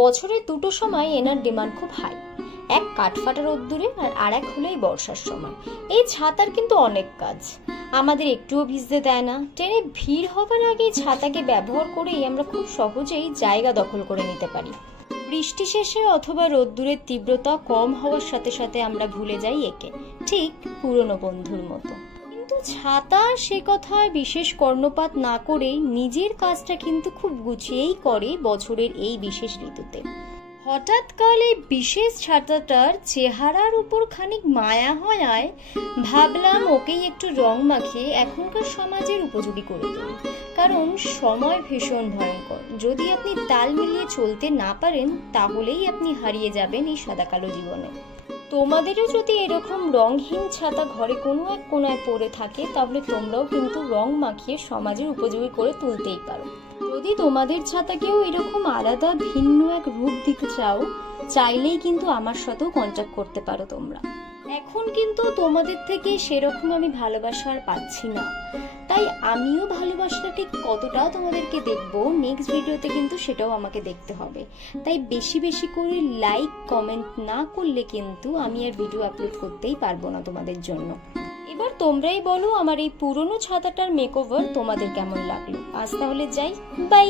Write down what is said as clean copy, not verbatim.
বছরের দুটো সময় এনার ডিমান্ড খুব হাই, এক কাঠফাটা রোদ্দুরে আর এক হলো এই বর্ষার সময়। এই ছাতার কিন্তু অনেক কাজ, আমাদের একটুও ভিজতে দেয় না। ট্রেনে ভিড় হবার আগে ছাতাকে ব্যবহার করেই আমরা খুব সহজেই জায়গা দখল করে নিতে পারি। বৃষ্টি শেষে অথবা রোদ্দুরের তীব্রতা কম হওয়ার সাথে সাথে আমরা ভুলে যাই একে, ঠিক পুরনো বন্ধুর মতো। কিন্তু ছাতা সে কথায় বিশেষ কর্ণপাত না করেই নিজের কাজটা কিন্তু খুব গুছিয়েই করে বছরের এই বিশেষ ঋতুতে। হঠাৎ কাল এই বিশেষ ছাতাটার চেহারার উপর খানিক মায়া হওয়ায় ভাবলাম ওকেই একটু রং মাখিয়ে এখনকার সমাজের উপযোগী করে তুলি। কারণ সময় ভীষণ ভয়ঙ্কর, যদি আপনি তাল মিলিয়ে চলতে না পারেন তাহলেই আপনি হারিয়ে যাবেন এই সাদা কালো জীবনে। তোমাদেরও যদি এরকম রংহীন ছাতা ঘরে কোনো এক কোনায় পড়ে থাকে তাহলে তোমরাও কিন্তু রং মাখিয়ে সমাজের উপযোগী করে তুলতেই পারো। যদি তোমাদের ছাতাকেও এরকম আলাদা ভিন্ন এক রূপ দিতে চাও, চাইলেই কিন্তু আমার সাথেও কন্ট্যাক্ট করতে পারো তোমরা। এখন কিন্তু তোমাদের থেকে সেরকম আমি ভালোবাসা আর পাচ্ছি না, তাই আমিও ভালোবাসাটা ঠিক কতটা তোমাদেরকে দেখবো নেক্সট ভিডিওতে কিন্তু সেটাও আমাকে দেখতে হবে। তাই বেশি বেশি করে লাইক কমেন্ট না করলে কিন্তু আমি আর ভিডিও আপলোড করতেই পারবো না তোমাদের জন্য। এবার তোমরাই বলো আমার এই পুরনো ছাতাটার মেকওভার তোমাদের কেমন লাগলো। আজ তাহলে যাই, বাই।